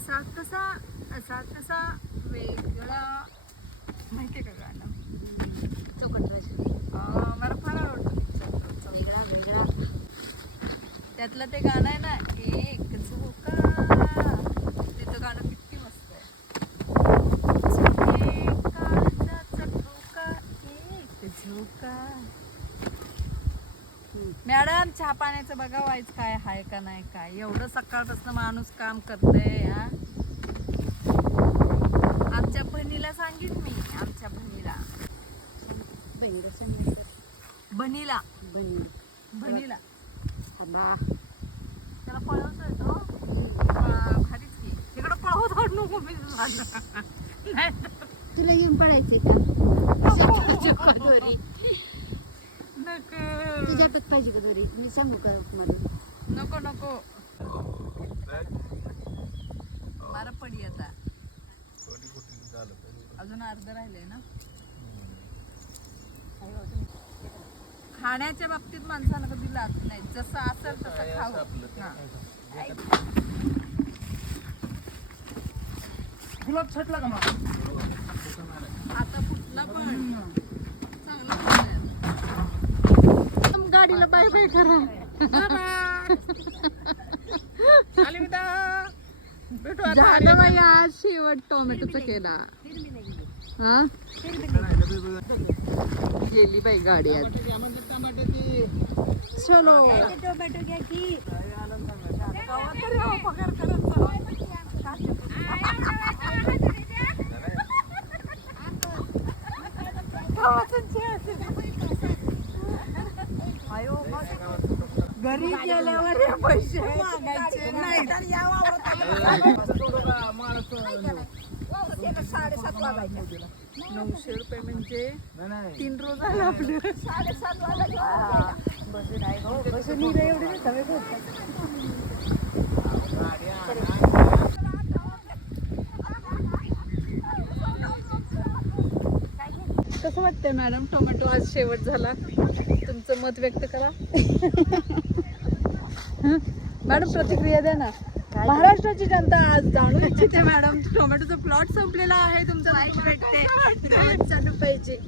असा कसा वेगळा माहितीये का गाणं? मला फार आवडतं पिक्चर वेगळा वेगळा. त्यातलं ते गाणं आहे ना, एक झोका, तिचं गाणं किती मस्त आहे. काळजाचा धोका, एक झोका. मॅडम चहा पाण्याचं बघा वाईच काय हाय का नाही काय. एवढं सकाळपासून माणूस काम करतंय. हा आमच्या बहिणीला सांगितलं मी, आमच्या बहिणीला त्याला पळवतोय तो भारीच की. तिकडं पळवत नको मी तुला येऊन पडायचंय का दोरी? तुझ्या हातात पाहिजे का दोरी? मी सांगू का मला? नको मारा पडी आता. अजून अर्ध राहिलंय ना. खाण्याच्या बाबतीत माणसाला कधी लागत नाही. जसं असेल तसं खाऊ. गुलाब छटला का मग? आता फुटला पण चांगला. गाडीला बाय बाय करा. झालं बाई आज शेवट टोमॅटोचा केला. हा गेली बाई गाडी आज. चलो टोमॅटो घ्या की. पगार करायचा. घरी गेल्यावर हे पैसे मागायचे नाही. 900 रुपये म्हणजे 3 रोज आला आपलं. 7:30 वाजता कसं वाटतंय मॅडम? टोमॅटो आज शेवट झाला. तुमचं मत व्यक्त करा. मॅडम प्रतिक्रिया द्या ना. महाराष्ट्राची जनता आज जाणू इच्छिते मॅडम, टोमॅटोचा प्लॉट संपलेला आहे. तुमचं माहिती भेटते चालू पाहिजे.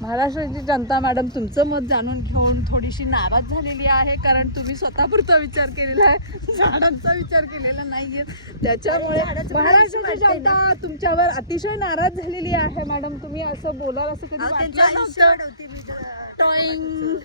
महाराष्ट्राची जनता मॅडम तुमचं मत जाणून घेऊन थोडीशी नाराज झालेली आहे. कारण तुम्ही स्वतःपुरता विचार केलेला आहे, झाडांचा विचार केलेला नाहीये. त्याच्यामुळे महाराष्ट्राची जनता तुमच्यावर अतिशय नाराज झालेली आहे. मॅडम तुम्ही असं बोलाल असं कधी वाटलं नव्हतं. टॉईंग